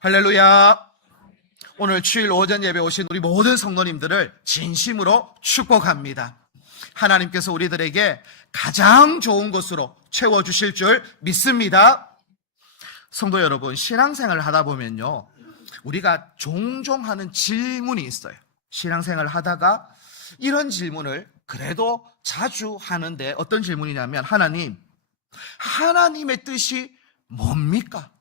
할렐루야. 오늘 주일 오전 예배 오신 우리 모든 성도님들을 진심으로 축복합니다. 하나님께서 우리들에게 가장 좋은 것으로 채워주실 줄 믿습니다. 성도 여러분, 신앙생활을 하다 보면요, 우리가 종종 하는 질문이 있어요. 신앙생활을 하다가 이런 질문을 그래도 자주 하는데, 어떤 질문이냐면, 하나님의 뜻이 뭡니까?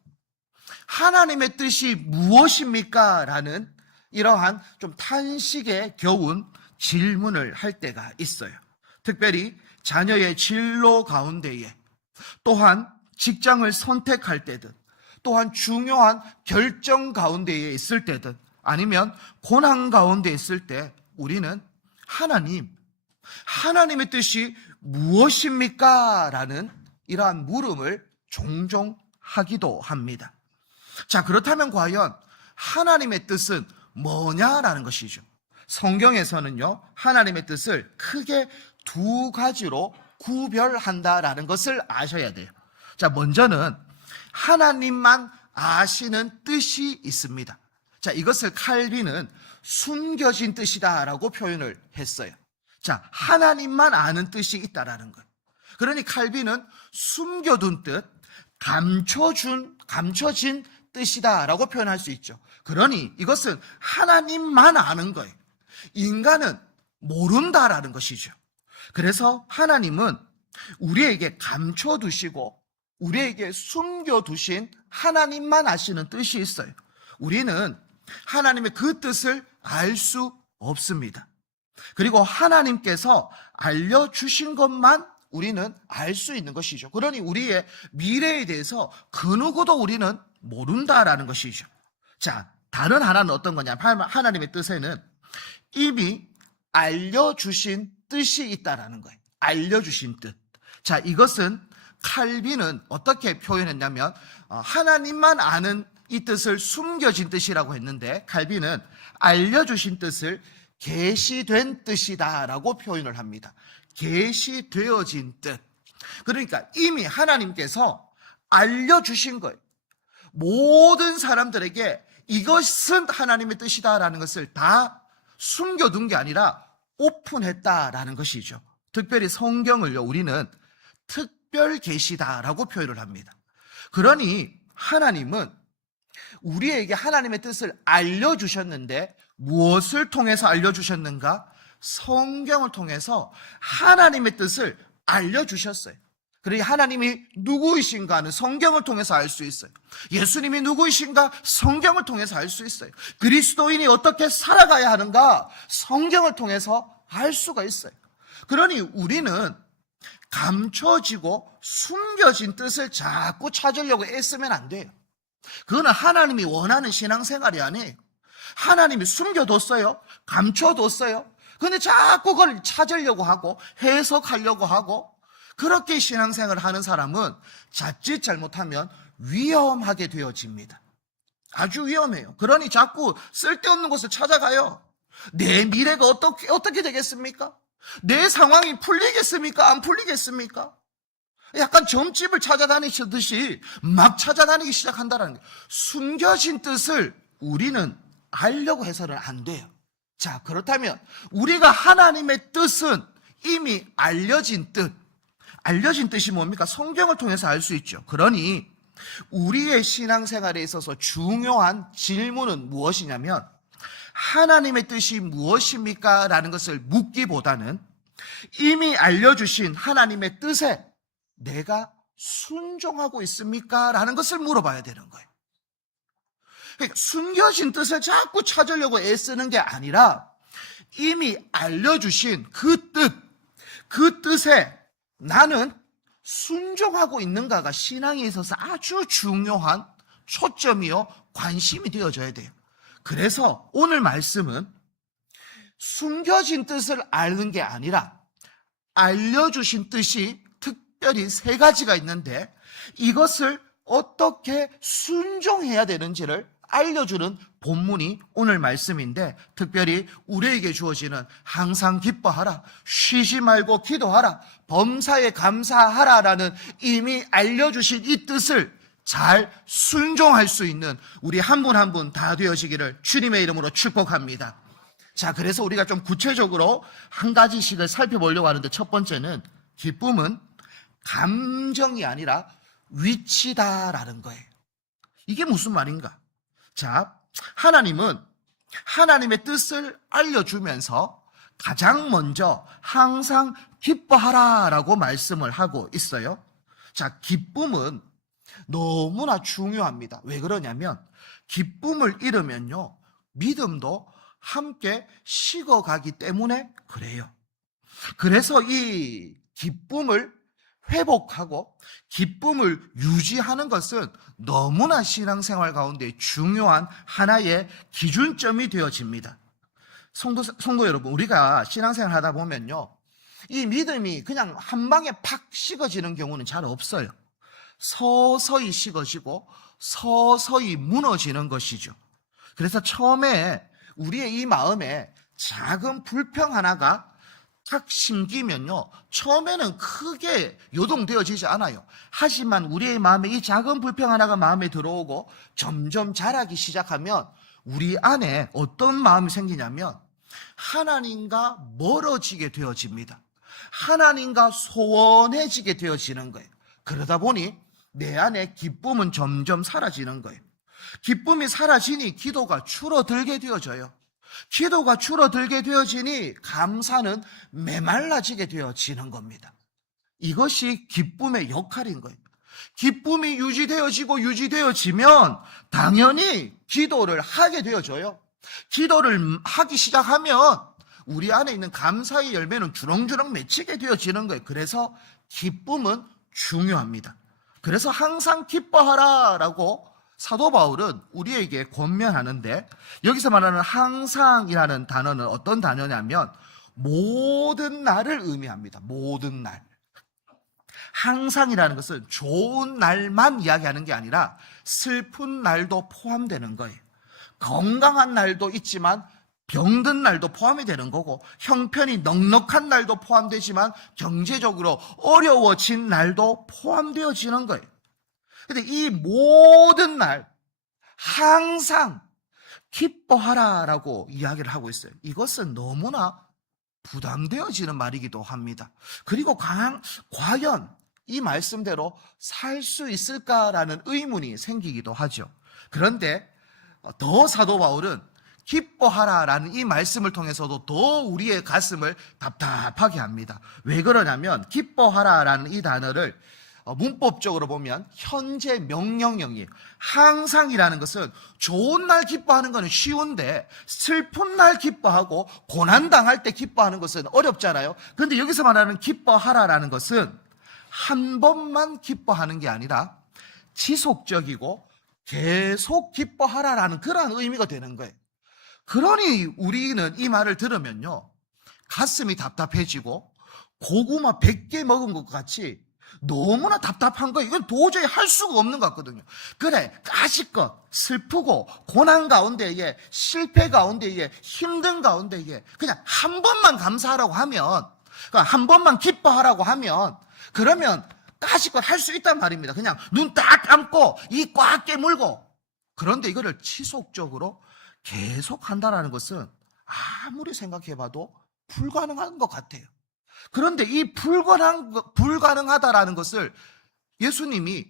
하나님의 뜻이 무엇입니까? 라는 이러한 좀 탄식에 겨운 질문을 할 때가 있어요. 특별히 자녀의 진로 가운데에, 또한 직장을 선택할 때든, 또한 중요한 결정 가운데에 있을 때든, 아니면 고난 가운데 있을 때 우리는 하나님의 뜻이 무엇입니까? 라는 이러한 물음을 종종 하기도 합니다. 자, 그렇다면 과연 하나님의 뜻은 뭐냐라는 것이죠. 성경에서는요, 하나님의 뜻을 크게 두 가지로 구별한다라는 것을 아셔야 돼요. 자, 먼저는 하나님만 아시는 뜻이 있습니다. 자, 이것을 칼빈은 숨겨진 뜻이다라고 표현을 했어요. 자, 하나님만 아는 뜻이 있다라는 거예요. 그러니 칼빈은 숨겨둔 뜻, 감춰진 뜻이다라고 표현할 수 있죠. 그러니 이것은 하나님만 아는 거예요. 인간은 모른다라는 것이죠. 그래서 하나님은 우리에게 감춰두시고 우리에게 숨겨두신 하나님만 아시는 뜻이 있어요. 우리는 하나님의 그 뜻을 알 수 없습니다. 그리고 하나님께서 알려주신 것만 우리는 알 수 있는 것이죠. 그러니 우리의 미래에 대해서 그 누구도 우리는 모른다라는 것이죠. 자, 다른 하나는 어떤 거냐면, 하나님의 뜻에는 이미 알려주신 뜻이 있다라는 거예요. 알려주신 뜻. 자, 이것은 칼빈은 어떻게 표현했냐면, 하나님만 아는 이 뜻을 숨겨진 뜻이라고 했는데, 칼빈은 알려주신 뜻을 계시된 뜻이다라고 표현을 합니다. 계시되어진 뜻. 그러니까 이미 하나님께서 알려주신 거예요. 모든 사람들에게 이것은 하나님의 뜻이다라는 것을 다 숨겨둔 게 아니라 오픈했다라는 것이죠. 특별히 성경을요, 우리는 특별 계시다라고 표현을 합니다. 그러니 하나님은 우리에게 하나님의 뜻을 알려주셨는데, 무엇을 통해서 알려주셨는가? 성경을 통해서 하나님의 뜻을 알려주셨어요. 그러니 하나님이 누구이신가는 성경을 통해서 알 수 있어요. 예수님이 누구이신가? 성경을 통해서 알 수 있어요. 그리스도인이 어떻게 살아가야 하는가? 성경을 통해서 알 수가 있어요. 그러니 우리는 감춰지고 숨겨진 뜻을 자꾸 찾으려고 애쓰면 안 돼요. 그거는 하나님이 원하는 신앙생활이 아니에요. 하나님이 숨겨뒀어요. 감춰뒀어요. 근데 자꾸 그걸 찾으려고 하고 해석하려고 하고, 그렇게 신앙생활을 하는 사람은 자칫 잘못하면 위험하게 되어집니다. 아주 위험해요. 그러니 자꾸 쓸데없는 곳을 찾아가요. 내 미래가 어떻게 되겠습니까? 내 상황이 풀리겠습니까? 안 풀리겠습니까? 약간 점집을 찾아다니듯이 막 찾아다니기 시작한다는 거예요. 숨겨진 뜻을 우리는 알려고 해서는 안 돼요. 자, 그렇다면 우리가 하나님의 뜻은 이미 알려진 뜻이 뭡니까? 성경을 통해서 알 수 있죠. 그러니 우리의 신앙생활에 있어서 중요한 질문은 무엇이냐면, 하나님의 뜻이 무엇입니까? 라는 것을 묻기보다는 이미 알려주신 하나님의 뜻에 내가 순종하고 있습니까? 라는 것을 물어봐야 되는 거예요. 그러니까 숨겨진 뜻을 자꾸 찾으려고 애쓰는 게 아니라 이미 알려주신 그 뜻에 나는 순종하고 있는가가 신앙에 있어서 아주 중요한 초점이요, 관심이 되어져야 돼요. 그래서 오늘 말씀은 숨겨진 뜻을 아는 게 아니라 알려주신 뜻이 특별히 세 가지가 있는데, 이것을 어떻게 순종해야 되는지를 알려주는 본문이 오늘 말씀인데, 특별히 우리에게 주어지는 항상 기뻐하라, 쉬지 말고 기도하라, 범사에 감사하라라는 이미 알려주신 이 뜻을 잘 순종할 수 있는 우리 한 분 한 분 다 되어지기를 주님의 이름으로 축복합니다. 자, 그래서 우리가 좀 구체적으로 한 가지씩을 살펴보려고 하는데, 첫 번째는 기쁨은 감정이 아니라 위치다라는 거예요. 이게 무슨 말인가? 자, 하나님은 하나님의 뜻을 알려주면서 가장 먼저 항상 기뻐하라라고 말씀을 하고 있어요. 자, 기쁨은 너무나 중요합니다. 왜 그러냐면 기쁨을 잃으면요, 믿음도 함께 식어가기 때문에 그래요. 그래서 이 기쁨을 회복하고 기쁨을 유지하는 것은 너무나 신앙생활 가운데 중요한 하나의 기준점이 되어집니다. 성도 여러분, 우리가 신앙생활 하다 보면요, 이 믿음이 그냥 한 방에 팍 식어지는 경우는 잘 없어요. 서서히 식어지고 서서히 무너지는 것이죠. 그래서 처음에 우리의 이 마음에 작은 불평 하나가 탁 심기면요, 처음에는 크게 요동되어지지 않아요. 하지만 우리의 마음에 이 작은 불평 하나가 마음에 들어오고 점점 자라기 시작하면 우리 안에 어떤 마음이 생기냐면 하나님과 멀어지게 되어집니다. 하나님과 소원해지게 되어지는 거예요. 그러다 보니 내 안에 기쁨은 점점 사라지는 거예요. 기쁨이 사라지니 기도가 줄어들게 되어져요. 기도가 줄어들게 되어지니 감사는 메말라지게 되어지는 겁니다. 이것이 기쁨의 역할인 거예요. 기쁨이 유지되어지면 당연히 기도를 하게 되어져요. 기도를 하기 시작하면 우리 안에 있는 감사의 열매는 주렁주렁 맺히게 되어지는 거예요. 그래서 기쁨은 중요합니다. 그래서 항상 기뻐하라라고 사도 바울은 우리에게 권면하는데, 여기서 말하는 항상이라는 단어는 어떤 단어냐면 모든 날을 의미합니다. 모든 날. 항상이라는 것은 좋은 날만 이야기하는 게 아니라 슬픈 날도 포함되는 거예요. 건강한 날도 있지만 병든 날도 포함이 되는 거고, 형편이 넉넉한 날도 포함되지만 경제적으로 어려워진 날도 포함되어지는 거예요. 근데 이 모든 날 항상 기뻐하라라고 이야기를 하고 있어요. 이것은 너무나 부담되어지는 말이기도 합니다. 그리고 과연 이 말씀대로 살 수 있을까라는 의문이 생기기도 하죠. 그런데 더 사도 바울은 기뻐하라라는 이 말씀을 통해서도 더 우리의 가슴을 답답하게 합니다. 왜 그러냐면 기뻐하라라는 이 단어를 문법적으로 보면 현재 명령형이에요. 항상이라는 것은 좋은 날 기뻐하는 것은 쉬운데 슬픈 날 기뻐하고 고난당할 때 기뻐하는 것은 어렵잖아요. 그런데 여기서 말하는 기뻐하라라는 것은 한 번만 기뻐하는 게 아니라 지속적이고 계속 기뻐하라라는 그러한 의미가 되는 거예요. 그러니 우리는 이 말을 들으면요, 가슴이 답답해지고 고구마 100개 먹은 것 같이 너무나 답답한 거예요. 이건 도저히 할 수가 없는 것 같거든요. 그래, 까짓것 슬프고 고난 가운데에 실패 가운데에 힘든 가운데에 그냥 한 번만 감사하라고 하면, 그러니까 한 번만 기뻐하라고 하면, 그러면 까짓것 할 수 있단 말입니다. 그냥 눈 딱 감고 이 꽉 깨물고. 그런데 이거를 지속적으로 계속 한다는 것은 아무리 생각해봐도 불가능한 것 같아요. 그런데 이 불가능하다라는 것을 예수님이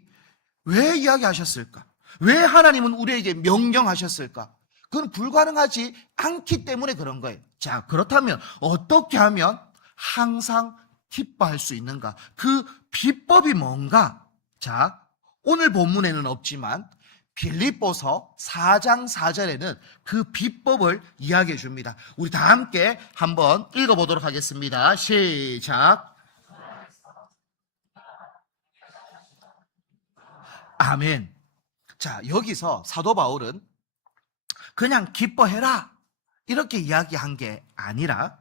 왜 이야기하셨을까? 왜 하나님은 우리에게 명령하셨을까? 그건 불가능하지 않기 때문에 그런 거예요. 자, 그렇다면 어떻게 하면 항상 기뻐할 수 있는가? 그 비법이 뭔가? 자, 오늘 본문에는 없지만 빌립보서 4장 4절에는 그 비법을 이야기해 줍니다. 우리 다 함께 한번 읽어보도록 하겠습니다. 시작. 아멘. 자, 여기서 사도 바울은 그냥 기뻐해라 이렇게 이야기한 게 아니라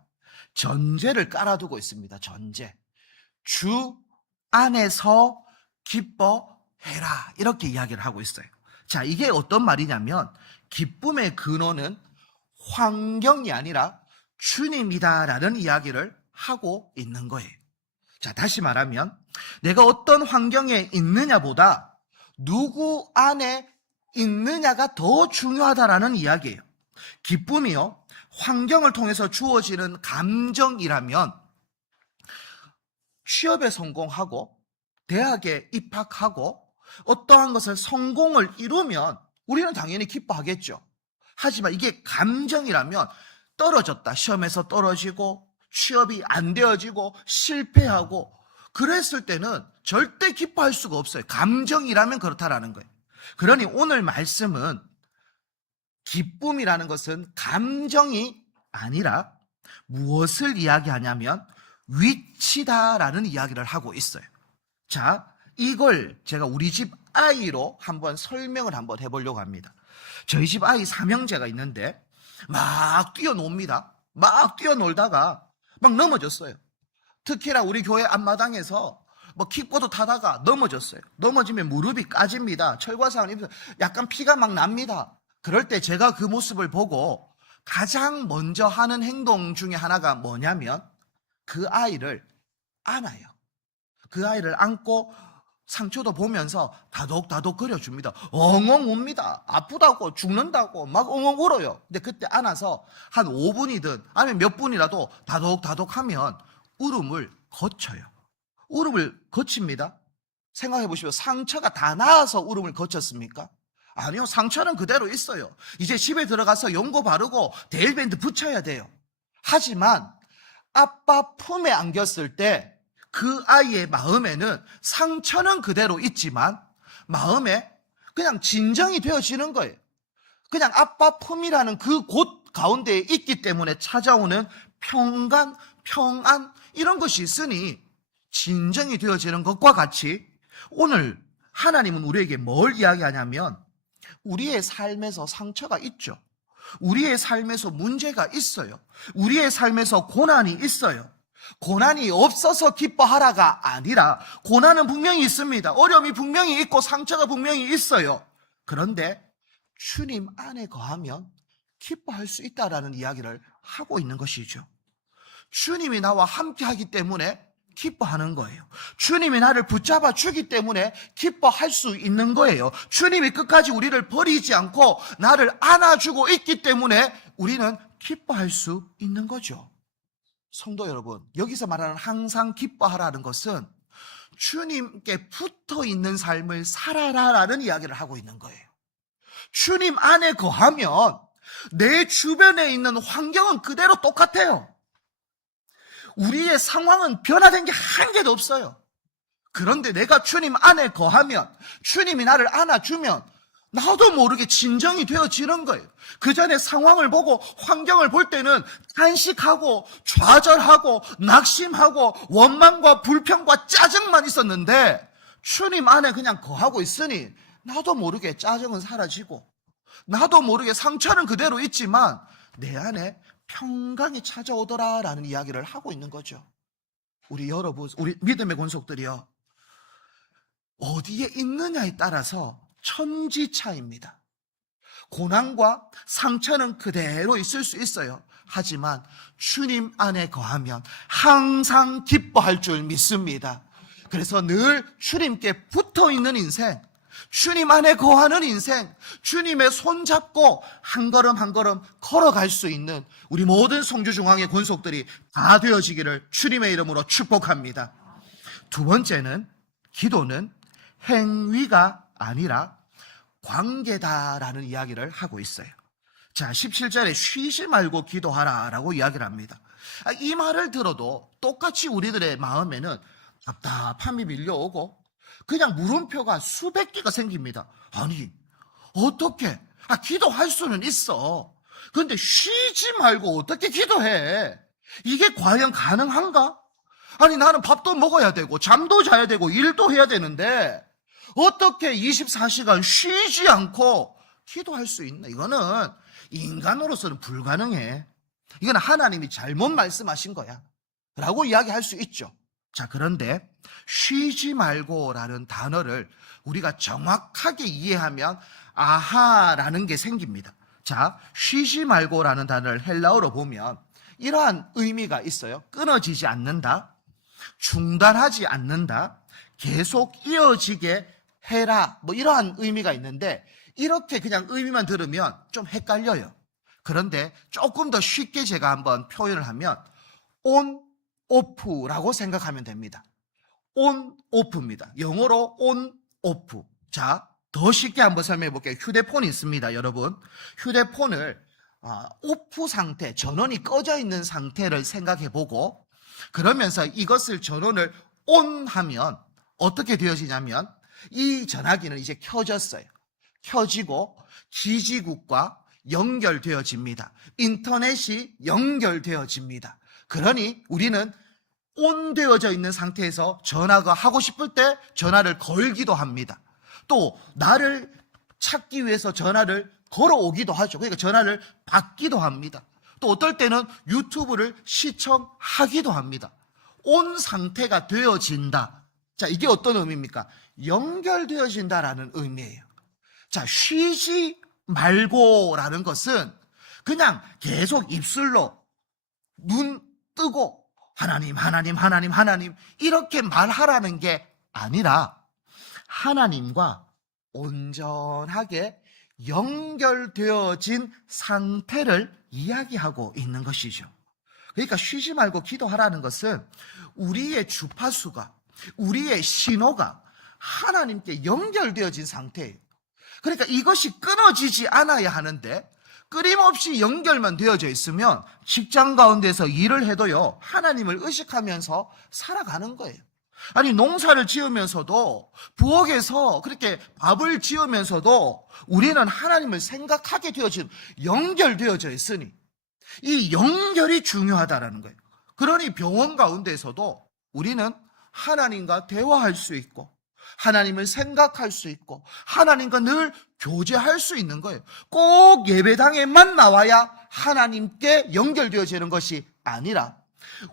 전제를 깔아두고 있습니다. 전제. 주 안에서 기뻐해라 이렇게 이야기를 하고 있어요. 자, 이게 어떤 말이냐면 기쁨의 근원은 환경이 아니라 주님이다라는 이야기를 하고 있는 거예요. 자, 다시 말하면 내가 어떤 환경에 있느냐보다 누구 안에 있느냐가 더 중요하다라는 이야기예요. 기쁨이요, 환경을 통해서 주어지는 감정이라면 취업에 성공하고 대학에 입학하고 어떠한 것을 성공을 이루면 우리는 당연히 기뻐하겠죠. 하지만 이게 감정이라면 떨어졌다, 시험에서 떨어지고 취업이 안 되어지고 실패하고 그랬을 때는 절대 기뻐할 수가 없어요. 감정이라면 그렇다라는 거예요. 그러니 오늘 말씀은 기쁨이라는 것은 감정이 아니라 무엇을 이야기하냐면 위치다라는 이야기를 하고 있어요. 자, 이걸 제가 우리 집 아이로 한번 설명을 한번 해보려고 합니다. 저희 집 아이 삼형제가 있는데 막 뛰어놉니다. 막 뛰어놀다가 막 넘어졌어요. 특히나 우리 교회 앞마당에서 뭐 킥보드 타다가 넘어졌어요. 넘어지면 무릎이 까집니다. 철과상을 입어서 약간 피가 막 납니다. 그럴 때 제가 그 모습을 보고 가장 먼저 하는 행동 중에 하나가 뭐냐면 그 아이를 안아요. 그 아이를 안고 상처도 보면서 다독다독 그려줍니다. 엉엉 웁니다. 아프다고 죽는다고 막 엉엉 울어요. 근데 그때 안아서 한 5분이든 아니면 몇 분이라도 다독다독 하면 울음을 거쳐요. 울음을 거칩니다. 생각해 보시면 상처가 다 나아서 울음을 거쳤습니까? 아니요, 상처는 그대로 있어요. 이제 집에 들어가서 연고 바르고 데일밴드 붙여야 돼요. 하지만 아빠 품에 안겼을 때 그 아이의 마음에는 상처는 그대로 있지만 마음에 그냥 진정이 되어지는 거예요. 그냥 아빠 품이라는 그 곳 가운데에 있기 때문에 찾아오는 평강, 평안 이런 것이 있으니 진정이 되어지는 것과 같이 오늘 하나님은 우리에게 뭘 이야기하냐면 우리의 삶에서 상처가 있죠. 우리의 삶에서 문제가 있어요. 우리의 삶에서 고난이 있어요. 고난이 없어서 기뻐하라가 아니라 고난은 분명히 있습니다. 어려움이 분명히 있고 상처가 분명히 있어요. 그런데 주님 안에 거하면 기뻐할 수 있다라는 이야기를 하고 있는 것이죠. 주님이 나와 함께 하기 때문에 기뻐하는 거예요. 주님이 나를 붙잡아 주기 때문에 기뻐할 수 있는 거예요. 주님이 끝까지 우리를 버리지 않고 나를 안아주고 있기 때문에 우리는 기뻐할 수 있는 거죠. 성도 여러분, 여기서 말하는 항상 기뻐하라는 것은 주님께 붙어 있는 삶을 살아라라는 이야기를 하고 있는 거예요. 주님 안에 거하면 내 주변에 있는 환경은 그대로 똑같아요. 우리의 상황은 변화된 게 한 개도 없어요. 그런데 내가 주님 안에 거하면, 주님이 나를 안아주면 나도 모르게 진정이 되어지는 거예요. 그 전에 상황을 보고 환경을 볼 때는 탄식하고 좌절하고 낙심하고 원망과 불평과 짜증만 있었는데 주님 안에 그냥 거하고 있으니 나도 모르게 짜증은 사라지고 나도 모르게 상처는 그대로 있지만 내 안에 평강이 찾아오더라라는 이야기를 하고 있는 거죠. 우리 여러분, 우리 믿음의 권속들이요, 어디에 있느냐에 따라서 천지차입니다. 고난과 상처는 그대로 있을 수 있어요. 하지만 주님 안에 거하면 항상 기뻐할 줄 믿습니다. 그래서 늘 주님께 붙어 있는 인생, 주님 안에 거하는 인생, 주님의 손 잡고 한 걸음 한 걸음 걸어갈 수 있는 우리 모든 성주중앙의 권속들이 다 되어지기를 주님의 이름으로 축복합니다. 두 번째는 기도는 행위가 아니라 관계다라는 이야기를 하고 있어요. 자, 17절에 쉬지 말고 기도하라라고 이야기를 합니다. 이 말을 들어도 똑같이 우리들의 마음에는 답답함이 밀려오고 그냥 물음표가 수백 개가 생깁니다. 아니, 어떻게? 기도할 수는 있어. 그런데 쉬지 말고 어떻게 기도해? 이게 과연 가능한가? 아니, 나는 밥도 먹어야 되고 잠도 자야 되고 일도 해야 되는데 어떻게 24시간 쉬지 않고 기도할 수 있나? 이거는 인간으로서는 불가능해. 이건 하나님이 잘못 말씀하신 거야 라고 이야기할 수 있죠. 자, 그런데 쉬지 말고라는 단어를 우리가 정확하게 이해하면 아하라는 게 생깁니다. 자, 쉬지 말고라는 단어를 헬라어로 보면 이러한 의미가 있어요. 끊어지지 않는다, 중단하지 않는다, 계속 이어지게 해라, 뭐 이러한 의미가 있는데 이렇게 그냥 의미만 들으면 좀 헷갈려요. 그런데 조금 더 쉽게 제가 한번 표현을 하면 on, off라고 생각하면 됩니다. on, off입니다. 영어로 on, off. 자, 더 쉽게 한번 설명해 볼게요. 휴대폰이 있습니다, 여러분. 휴대폰을 오프 상태, 전원이 꺼져 있는 상태를 생각해 보고 그러면서 이것을 전원을 on 하면 어떻게 되어지냐면 이 전화기는 이제 켜졌어요. 켜지고 기지국과 연결되어집니다. 인터넷이 연결되어집니다. 그러니 우리는 온되어져 있는 상태에서 전화가 하고 싶을 때 전화를 걸기도 합니다. 또 나를 찾기 위해서 전화를 걸어오기도 하죠. 그러니까 전화를 받기도 합니다. 또 어떨 때는 유튜브를 시청하기도 합니다. 온 상태가 되어진다. 자, 이게 어떤 의미입니까? 연결되어진다라는 의미예요. 자, 쉬지 말고라는 것은 그냥 계속 입술로 눈 뜨고 하나님, 하나님, 하나님, 하나님 이렇게 말하라는 게 아니라 하나님과 온전하게 연결되어진 상태를 이야기하고 있는 것이죠. 그러니까 쉬지 말고 기도하라는 것은 우리의 주파수가, 우리의 신호가 하나님께 연결되어진 상태예요. 그러니까 이것이 끊어지지 않아야 하는데 끊임없이 연결만 되어져 있으면 직장 가운데서 일을 해도요, 하나님을 의식하면서 살아가는 거예요. 아니, 농사를 지으면서도, 부엌에서 그렇게 밥을 지으면서도 우리는 하나님을 생각하게 되어진, 연결되어져 있으니 이 연결이 중요하다라는 거예요. 그러니 병원 가운데서도 우리는 하나님과 대화할 수 있고 하나님을 생각할 수 있고 하나님과 늘 교제할 수 있는 거예요. 꼭 예배당에만 나와야 하나님께 연결되어지는 것이 아니라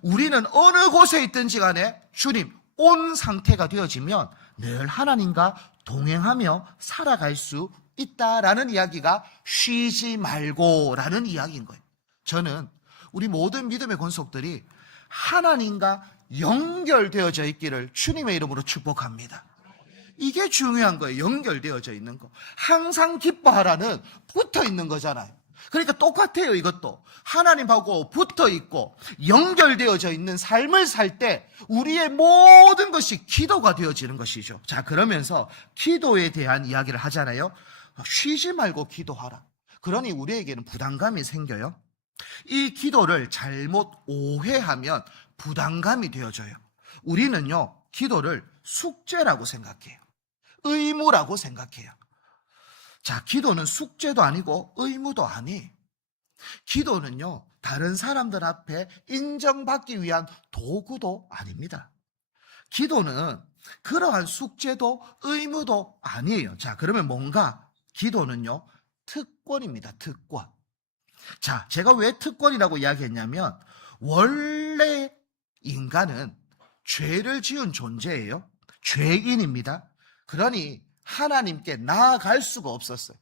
우리는 어느 곳에 있든지 간에 주님 온 상태가 되어지면 늘 하나님과 동행하며 살아갈 수 있다라는 이야기가 쉬지 말고라는 이야기인 거예요. 저는 우리 모든 믿음의 권속들이 하나님과 연결되어져 있기를 주님의 이름으로 축복합니다. 이게 중요한 거예요. 연결되어져 있는 거. 항상 기뻐하라는 붙어 있는 거잖아요. 그러니까 똑같아요. 이것도 하나님하고 붙어 있고 연결되어져 있는 삶을 살 때 우리의 모든 것이 기도가 되어지는 것이죠. 자, 그러면서 기도에 대한 이야기를 하잖아요. 쉬지 말고 기도하라. 그러니 우리에게는 부담감이 생겨요. 이 기도를 잘못 오해하면 부담감이 되어져요. 우리는요, 기도를 숙제라고 생각해요. 의무라고 생각해요. 자, 기도는 숙제도 아니고 의무도 아니. 기도는요, 다른 사람들 앞에 인정받기 위한 도구도 아닙니다. 기도는 그러한 숙제도 의무도 아니에요. 자, 그러면 뭔가 기도는요, 특권입니다. 특권. 자, 제가 왜 특권이라고 이야기했냐면 원래 인간은 죄를 지은 존재예요. 죄인입니다. 그러니 하나님께 나아갈 수가 없었어요.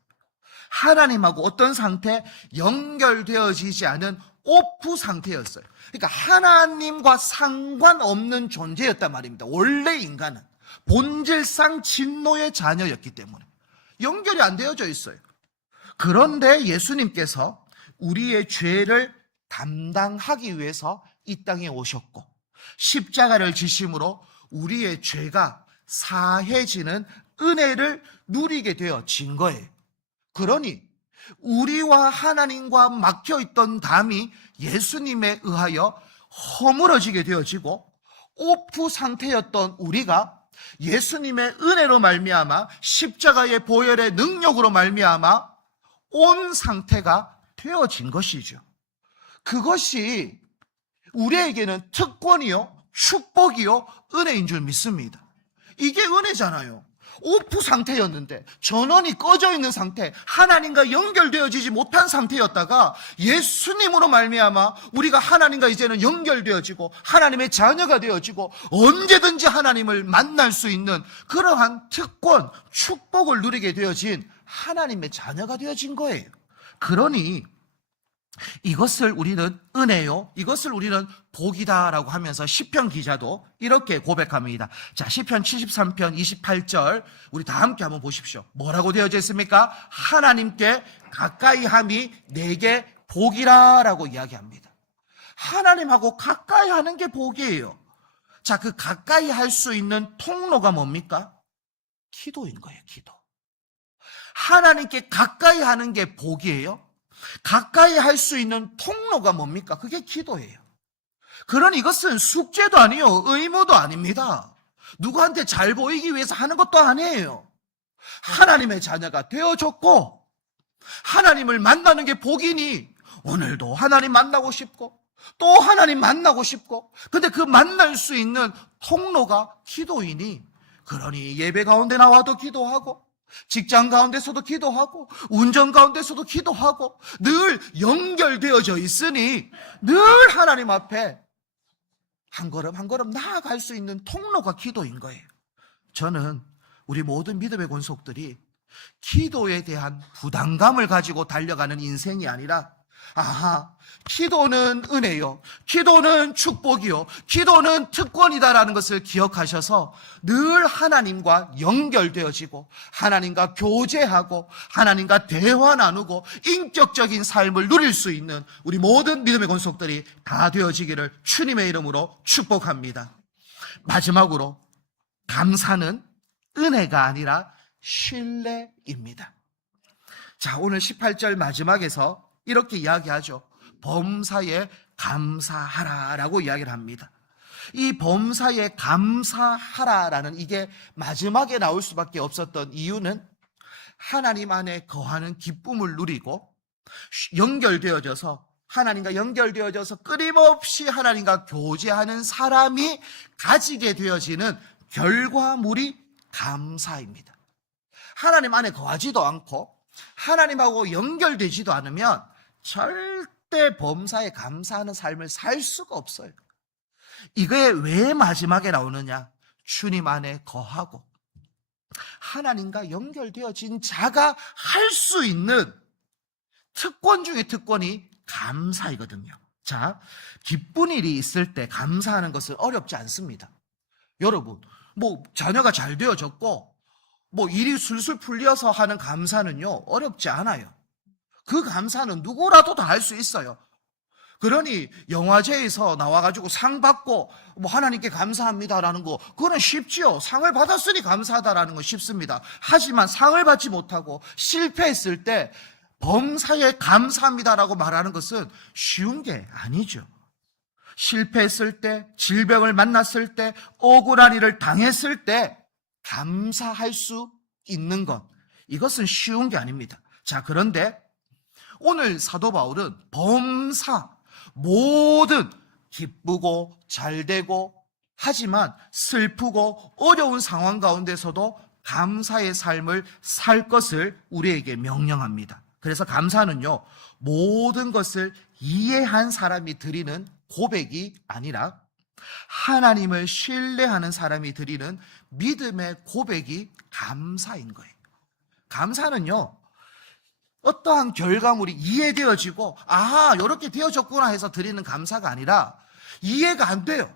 하나님하고 어떤 상태? 연결되어지지 않은 오프 상태였어요. 그러니까 하나님과 상관없는 존재였단 말입니다. 원래 인간은 본질상 진노의 자녀였기 때문에 연결이 안 되어져 있어요. 그런데 예수님께서 우리의 죄를 담당하기 위해서 이 땅에 오셨고 십자가를 지심으로 우리의 죄가 사해지는 은혜를 누리게 되어진 거예요. 그러니 우리와 하나님과 막혀있던 담이 예수님에 의하여 허물어지게 되어지고 오프 상태였던 우리가 예수님의 은혜로 말미암아 십자가의 보혈의 능력으로 말미암아 온 상태가 되어진 것이죠. 그것이 우리에게는 특권이요, 축복이요, 은혜인 줄 믿습니다. 이게 은혜잖아요. 오프 상태였는데 전원이 꺼져 있는 상태, 하나님과 연결되어지지 못한 상태였다가 예수님으로 말미암아 우리가 하나님과 이제는 연결되어지고 하나님의 자녀가 되어지고 언제든지 하나님을 만날 수 있는 그러한 특권, 축복을 누리게 되어진 하나님의 자녀가 되어진 거예요. 그러니 이것을 우리는 은혜요, 이것을 우리는 복이다라고 하면서 시편 기자도 이렇게 고백합니다. 자, 시편 73편 28절 우리 다 함께 한번 보십시오. 뭐라고 되어져 있습니까? 하나님께 가까이 함이 내게 복이라라고 이야기합니다. 하나님하고 가까이 하는 게 복이에요. 자, 그 가까이 할 수 있는 통로가 뭡니까? 기도인 거예요, 기도. 하나님께 가까이 하는 게 복이에요. 가까이 할 수 있는 통로가 뭡니까? 그게 기도예요. 그러니 이것은 숙제도 아니요, 의무도 아닙니다. 누구한테 잘 보이기 위해서 하는 것도 아니에요. 하나님의 자녀가 되어줬고 하나님을 만나는 게 복이니 오늘도 하나님 만나고 싶고 또 하나님 만나고 싶고, 근데 그 만날 수 있는 통로가 기도이니, 그러니 예배 가운데 나와도 기도하고 직장 가운데서도 기도하고 운전 가운데서도 기도하고 늘 연결되어져 있으니 늘 하나님 앞에 한 걸음 한 걸음 나아갈 수 있는 통로가 기도인 거예요. 저는 우리 모든 믿음의 권속들이 기도에 대한 부담감을 가지고 달려가는 인생이 아니라, 아하, 기도는 은혜요, 기도는 축복이요, 기도는 특권이다라는 것을 기억하셔서 늘 하나님과 연결되어지고 하나님과 교제하고 하나님과 대화 나누고 인격적인 삶을 누릴 수 있는 우리 모든 믿음의 권속들이 다 되어지기를 주님의 이름으로 축복합니다. 마지막으로, 감사는 은혜가 아니라 신뢰입니다. 자, 오늘 18절 마지막에서 이렇게 이야기하죠. 범사에 감사하라라고 이야기를 합니다. 이 범사에 감사하라라는 이게 마지막에 나올 수밖에 없었던 이유는 하나님 안에 거하는 기쁨을 누리고 연결되어져서 하나님과 연결되어져서 끊임없이 하나님과 교제하는 사람이 가지게 되어지는 결과물이 감사입니다. 하나님 안에 거하지도 않고 하나님하고 연결되지도 않으면 절대 범사에 감사하는 삶을 살 수가 없어요. 이게 왜 마지막에 나오느냐? 주님 안에 거하고 하나님과 연결되어진 자가 할 수 있는 특권 중에 특권이 감사이거든요. 자, 기쁜 일이 있을 때 감사하는 것은 어렵지 않습니다. 여러분, 자녀가 잘 되어졌고 일이 술술 풀려서 하는 감사는요, 어렵지 않아요. 그 감사는 누구라도 다 할 수 있어요. 그러니 영화제에서 나와가지고 상 받고 하나님께 감사합니다라는 거, 그거는 쉽지요. 상을 받았으니 감사하다라는 건 쉽습니다. 하지만 상을 받지 못하고 실패했을 때 범사에 감사합니다라고 말하는 것은 쉬운 게 아니죠. 실패했을 때, 질병을 만났을 때, 억울한 일을 당했을 때 감사할 수 있는 것, 이것은 쉬운 게 아닙니다. 자, 그런데 오늘 사도 바울은 범사, 모든 기쁘고 잘되고 하지만 슬프고 어려운 상황 가운데서도 감사의 삶을 살 것을 우리에게 명령합니다. 그래서 감사는요, 모든 것을 이해한 사람이 드리는 고백이 아니라 하나님을 신뢰하는 사람이 드리는 믿음의 고백이 감사인 거예요. 감사는요, 어떠한 결과물이 이해되어지고 아하, 이렇게 되어졌구나 해서 드리는 감사가 아니라 이해가 안 돼요.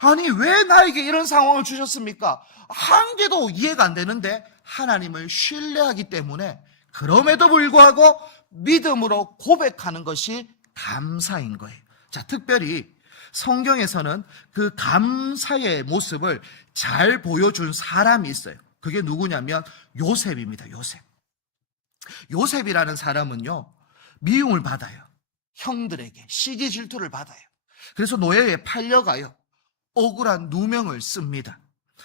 아니, 왜 나에게 이런 상황을 주셨습니까? 한 개도 이해가 안 되는데 하나님을 신뢰하기 때문에 그럼에도 불구하고 믿음으로 고백하는 것이 감사인 거예요. 자, 특별히 성경에서는 그 감사의 모습을 잘 보여준 사람이 있어요. 그게 누구냐면 요셉입니다. 요셉이라는 사람은요, 미움을 받아요. 형들에게 시기 질투를 받아요. 그래서 노예에 팔려가요. 억울한 누명을 씁니다.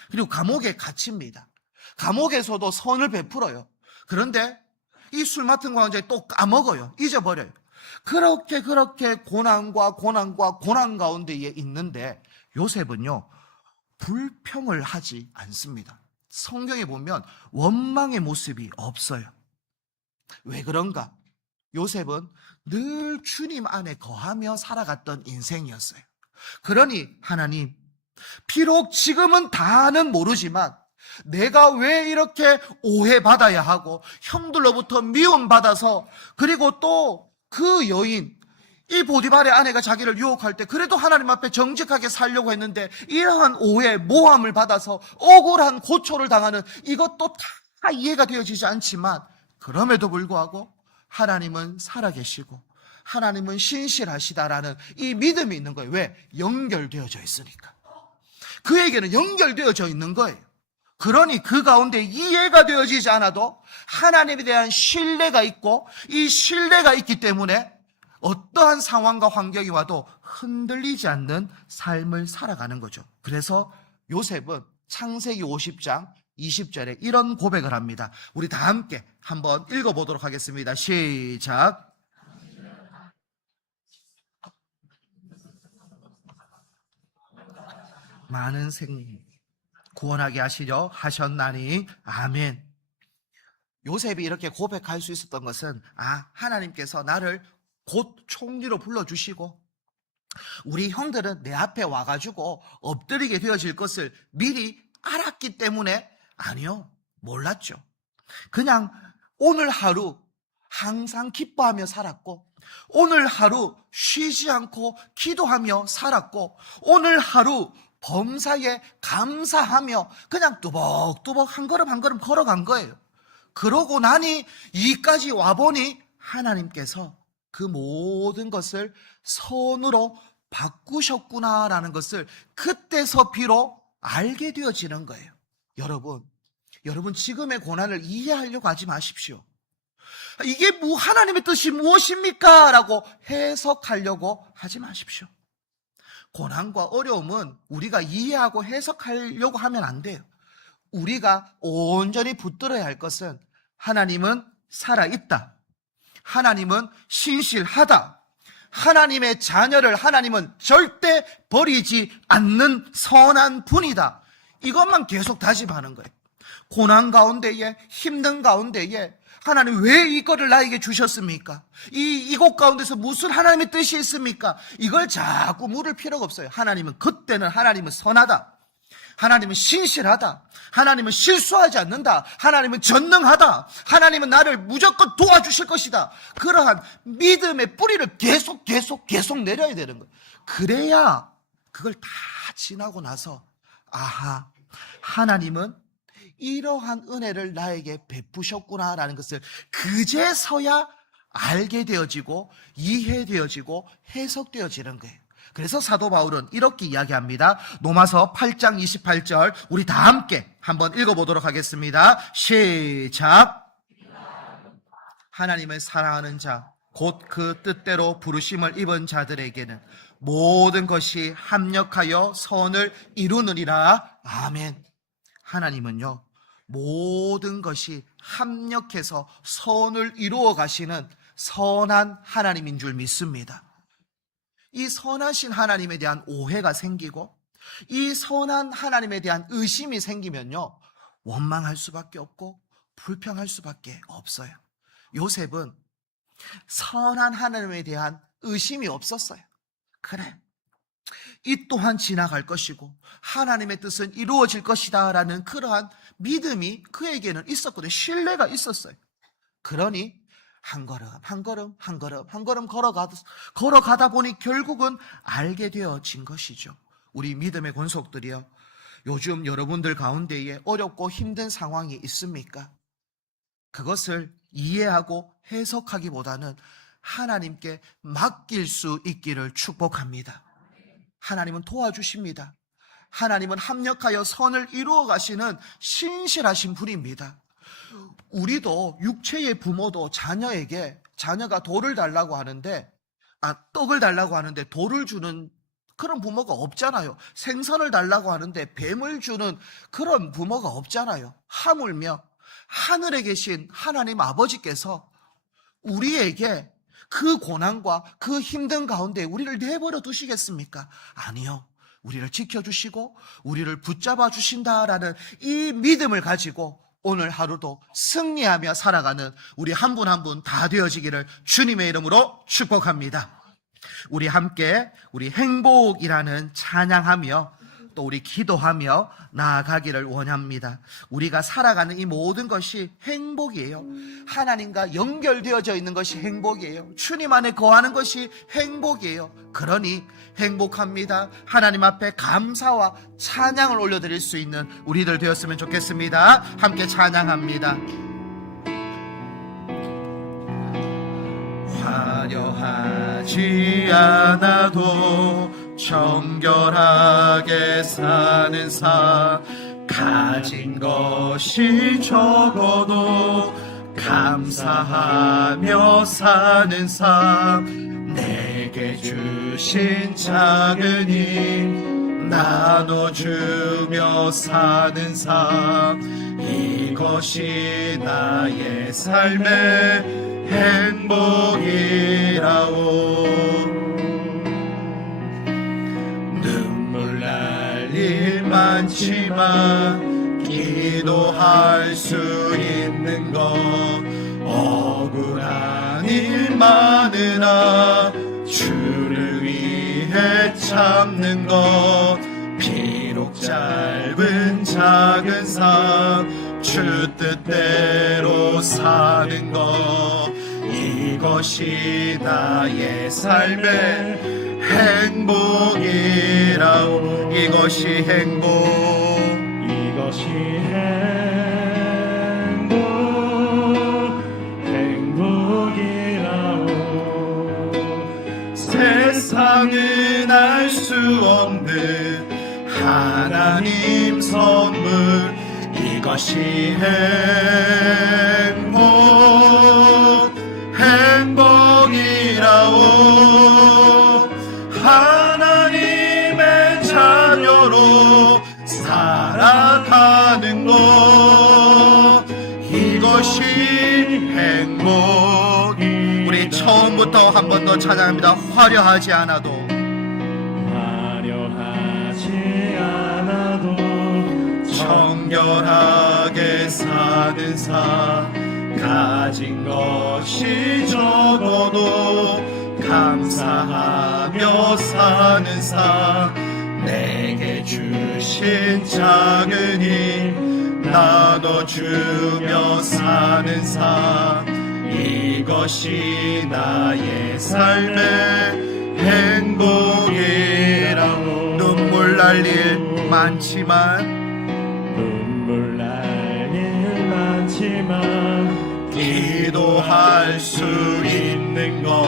그리고 감옥에 갇힙니다. 감옥에서도 선을 베풀어요. 그런데 이 술 맡은 가운데 또 까먹어요. 잊어버려요. 그렇게 고난 가운데에 있는데 요셉은요, 불평을 하지 않습니다. 성경에 보면 원망의 모습이 없어요. 왜 그런가? 요셉은 늘 주님 안에 거하며 살아갔던 인생이었어요. 그러니 하나님, 비록 지금은 다는 모르지만 내가 왜 이렇게 오해받아야 하고 형들로부터 미움받아서 그리고 또 그 여인, 이 보디발의 아내가 자기를 유혹할 때 그래도 하나님 앞에 정직하게 살려고 했는데 이러한 오해, 모함을 받아서 억울한 고초를 당하는 이것도 다 이해가 되어지지 않지만 그럼에도 불구하고 하나님은 살아계시고 하나님은 신실하시다라는 이 믿음이 있는 거예요. 왜? 연결되어져 있으니까. 그에게는 연결되어져 있는 거예요. 그러니 그 가운데 이해가 되어지지 않아도 하나님에 대한 신뢰가 있고 이 신뢰가 있기 때문에 어떠한 상황과 환경이 와도 흔들리지 않는 삶을 살아가는 거죠. 그래서 요셉은 창세기 50장 20절에 이런 고백을 합니다. 우리 다 함께 한번 읽어보도록 하겠습니다. 시작. 많은 생 구원하게 하시려 하셨나니 아멘. 요셉이 이렇게 고백할 수 있었던 것은 하나님께서 나를 곧 총리로 불러주시고 우리 형들은 내 앞에 와가지고 엎드리게 되어질 것을 미리 알았기 때문에 아니요, 몰랐죠. 그냥 오늘 하루 항상 기뻐하며 살았고 오늘 하루 쉬지 않고 기도하며 살았고 오늘 하루 범사에 감사하며 그냥 뚜벅뚜벅 한 걸음 한 걸음 걸어간 거예요. 그러고 나니 이까지 와보니 하나님께서 그 모든 것을 선으로 바꾸셨구나라는 것을 그때서 비로 알게 되어지는 거예요. 여러분 지금의 고난을 이해하려고 하지 마십시오. 이게 하나님의 뜻이 무엇입니까? 라고 해석하려고 하지 마십시오. 고난과 어려움은 우리가 이해하고 해석하려고 하면 안 돼요. 우리가 온전히 붙들어야 할 것은 하나님은 살아있다. 하나님은 신실하다. 하나님의 자녀를 하나님은 절대 버리지 않는 선한 분이다. 이것만 계속 다짐하는 거예요. 고난 가운데에, 힘든 가운데에 하나님 왜 이거를 나에게 주셨습니까? 이곳 가운데서 무슨 하나님의 뜻이 있습니까? 이걸 자꾸 물을 필요가 없어요. 그때는 하나님은 선하다. 하나님은 신실하다. 하나님은 실수하지 않는다. 하나님은 전능하다. 하나님은 나를 무조건 도와주실 것이다. 그러한 믿음의 뿌리를 계속 내려야 되는 거예요. 그래야 그걸 다 지나고 나서 하나님은 이러한 은혜를 나에게 베푸셨구나라는 것을 그제서야 알게 되어지고 이해되어지고 해석되어지는 거예요. 그래서 사도 바울은 이렇게 이야기합니다. 로마서 8장 28절 우리 다 함께 한번 읽어보도록 하겠습니다. 시작. 하나님을 사랑하는 자 곧 그 뜻대로 부르심을 입은 자들에게는 모든 것이 합력하여 선을 이루느니라. 아멘. 하나님은요 모든 것이 합력해서 선을 이루어 가시는 선한 하나님인 줄 믿습니다. 이 선하신 하나님에 대한 오해가 생기고 이 선한 하나님에 대한 의심이 생기면요 원망할 수밖에 없고 불평할 수밖에 없어요. 요셉은 선한 하나님에 대한 의심이 없었어요. 그래, 이 또한 지나갈 것이고 하나님의 뜻은 이루어질 것이다 라는 그러한 믿음이 그에게는 있었거든요. 신뢰가 있었어요. 그러니 한 걸음 걸어가다 보니 결국은 알게 되어진 것이죠. 우리 믿음의 권속들이요, 요즘 여러분들 가운데에 어렵고 힘든 상황이 있습니까? 그것을 이해하고 해석하기보다는 하나님께 맡길 수 있기를 축복합니다. 하나님은 도와주십니다. 하나님은 합력하여 선을 이루어 가시는 신실하신 분입니다. 우리도 육체의 부모도 자녀가 돌을 달라고 하는데 떡을 달라고 하는데 돌을 주는 그런 부모가 없잖아요. 생선을 달라고 하는데 뱀을 주는 그런 부모가 없잖아요. 하물며 하늘에 계신 하나님 아버지께서 우리에게 그 고난과 그 힘든 가운데 우리를 내버려 두시겠습니까? 아니요. 우리를 지켜주시고 우리를 붙잡아 주신다라는 이 믿음을 가지고 오늘 하루도 승리하며 살아가는 우리 한 분 한 분 다 되어지기를 주님의 이름으로 축복합니다. 우리 함께 우리 행복이라는 찬양하며 또 또 우리 기도하며 나아가기를 원합니다. 우리가 살아가는 이 모든 것이 행복이에요. 하나님과 연결되어져 있는 것이 행복이에요. 주님 안에 거하는 것이 행복이에요. 그러니 행복합니다. 하나님 앞에 감사와 찬양을 올려드릴 수 있는 우리들 되었으면 좋겠습니다. 함께 찬양합니다. 화려하지 않아도 정결하게 사는 삶, 가진 것이 적어도 감사하며 사는 삶, 내게 주신 작은 힘 나눠주며 사는 삶, 이것이 나의 삶의 행복이라오. 눈물 날 일 많지만 기도할 수 있는 것, 억울한 일 많으나 주를 위해 참는 것, 비록 짧은 작은 삶 주 뜻대로 사는 것, 이것이 나의 삶의 행복이라오. 이것이 행복, 이것이 행복이라오. 세상은 알 수 없는 하나님 선물, 이것이 행복이라오. 하나님의 자녀로 살아가는 것, 이것이 행복이. 우리 처음부터 한 번 더 찬양합니다. 화려하지 않아도 정결하게 사는 삶, 가진 것이 적어도 감사하며 사는 삶, 내게 주신 작은 힘 나눠주며 사는 삶, 이것이 나의 삶의 행복이라고. 눈물 날 일 많지만 기도할 수 있는 것,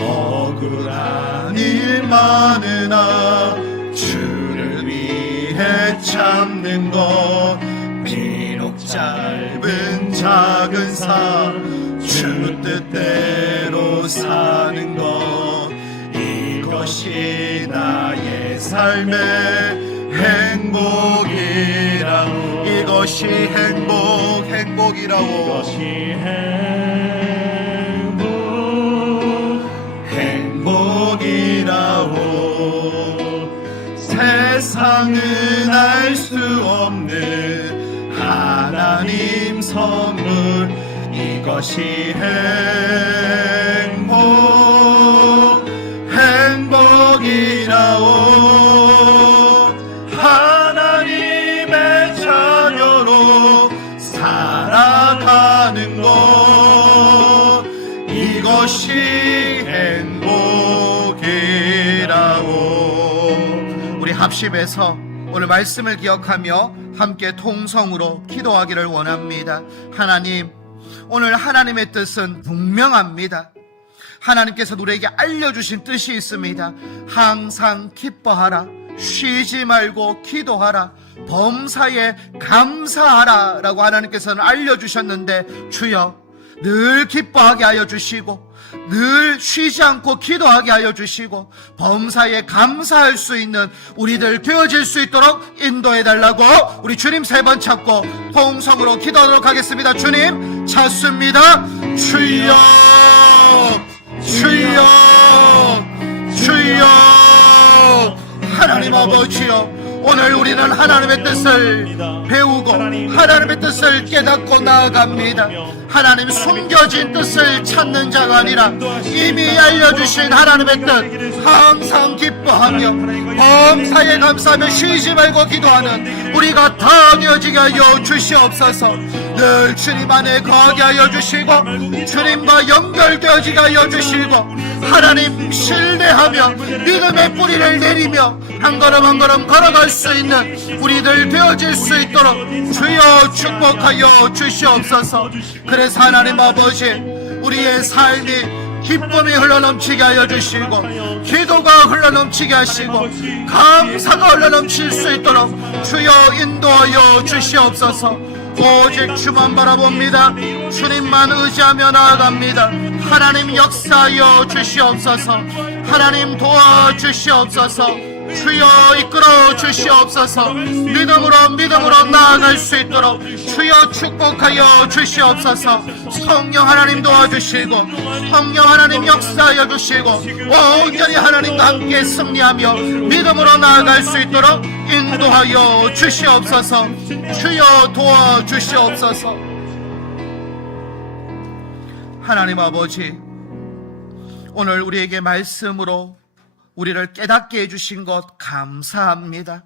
억울한 일 많으나 주를 위해 참는 것, 비록 짧은 작은 삶 주 뜻대로 사는 것, 이것이 나의 삶의 행복이라오. 이것이 행복이라오. 이것이 행복이라오. 세상은 알 수 없는 하나님 선물, 이것이 행복이라오. 하나님의 자녀로 살아가는 것, 이것이 행복이라오. 우리 합심해서 오늘 말씀을 기억하며 함께 통성으로 기도하기를 원합니다. 하나님, 오늘 하나님의 뜻은 분명합니다. 하나님께서 우리에게 알려주신 뜻이 있습니다. 항상 기뻐하라, 쉬지 말고 기도하라, 범사에 감사하라 라고 하나님께서는 알려주셨는데, 주여 늘 기뻐하게 하여 주시고 늘 쉬지 않고 기도하게 하여 주시고 범사에 감사할 수 있는 우리들 되어질 수 있도록 인도해 달라고 우리 주님 세 번 찾고 통성으로 기도하도록 하겠습니다. 주님 찾습니다. 주여 주여 주여. 하나님 아버지여, 오늘 우리는 하나님의 뜻을 배우고 하나님의 뜻을 깨닫고 나아갑니다. 하나님 숨겨진 뜻을 찾는 자가 아니라 이미 알려주신 하나님의 뜻 항상 기뻐하며 범사에 감사하며 쉬지 말고 기도하는 우리가 다 되어지게 하여 주시옵소서. 늘 주님 안에 거하게 하여 주시고 주님과 연결되어지게 하여 주시고 하나님 신뢰하며 믿음의 뿌리를 내리며 한 걸음 한 걸음 걸어갈 수 있는 우리들 되어질 수 있도록 주여 축복하여 주시옵소서. 그래서 하나님 아버지 우리의 삶이 기쁨이 흘러넘치게 하여 주시고 기도가 흘러넘치게 하시고 감사가 흘러넘칠 수 있도록 주여 인도하여 주시옵소서. 오직 주만 바라봅니다. 주님만 의지하며 나아갑니다. 하나님 역사하여 주시옵소서. 하나님 도와주시옵소서. 주여 이끌어 주시옵소서. 믿음으로 나아갈 수 있도록 주여 축복하여 주시옵소서. 성령 하나님 도와주시고 성령 하나님 역사하여 주시고 온전히 하나님과 함께 승리하며 믿음으로 나아갈 수 있도록 인도하여 주시옵소서. 주여 도와주시옵소서. 하나님 아버지 오늘 우리에게 말씀으로 우리를 깨닫게 해주신 것 감사합니다.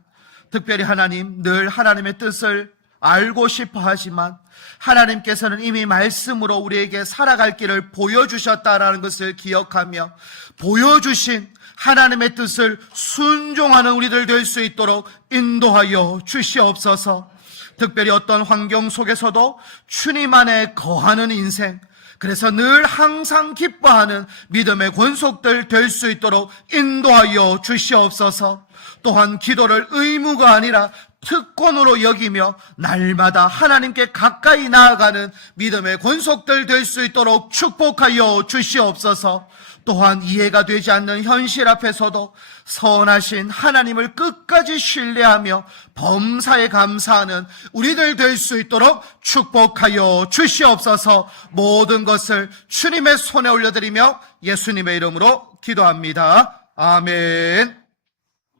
특별히 하나님 늘 하나님의 뜻을 알고 싶어 하지만 하나님께서는 이미 말씀으로 우리에게 살아갈 길을 보여주셨다라는 것을 기억하며 보여주신 하나님의 뜻을 순종하는 우리들 될 수 있도록 인도하여 주시옵소서. 특별히 어떤 환경 속에서도 주님 안에 거하는 인생, 그래서 늘 항상 기뻐하는 믿음의 권속들 될 수 있도록 인도하여 주시옵소서. 또한 기도를 의무가 아니라 특권으로 여기며 날마다 하나님께 가까이 나아가는 믿음의 권속들 될 수 있도록 축복하여 주시옵소서. 또한 이해가 되지 않는 현실 앞에서도 선하신 하나님을 끝까지 신뢰하며 범사에 감사하는 우리들 될 수 있도록 축복하여 주시옵소서. 모든 것을 주님의 손에 올려드리며 예수님의 이름으로 기도합니다. 아멘.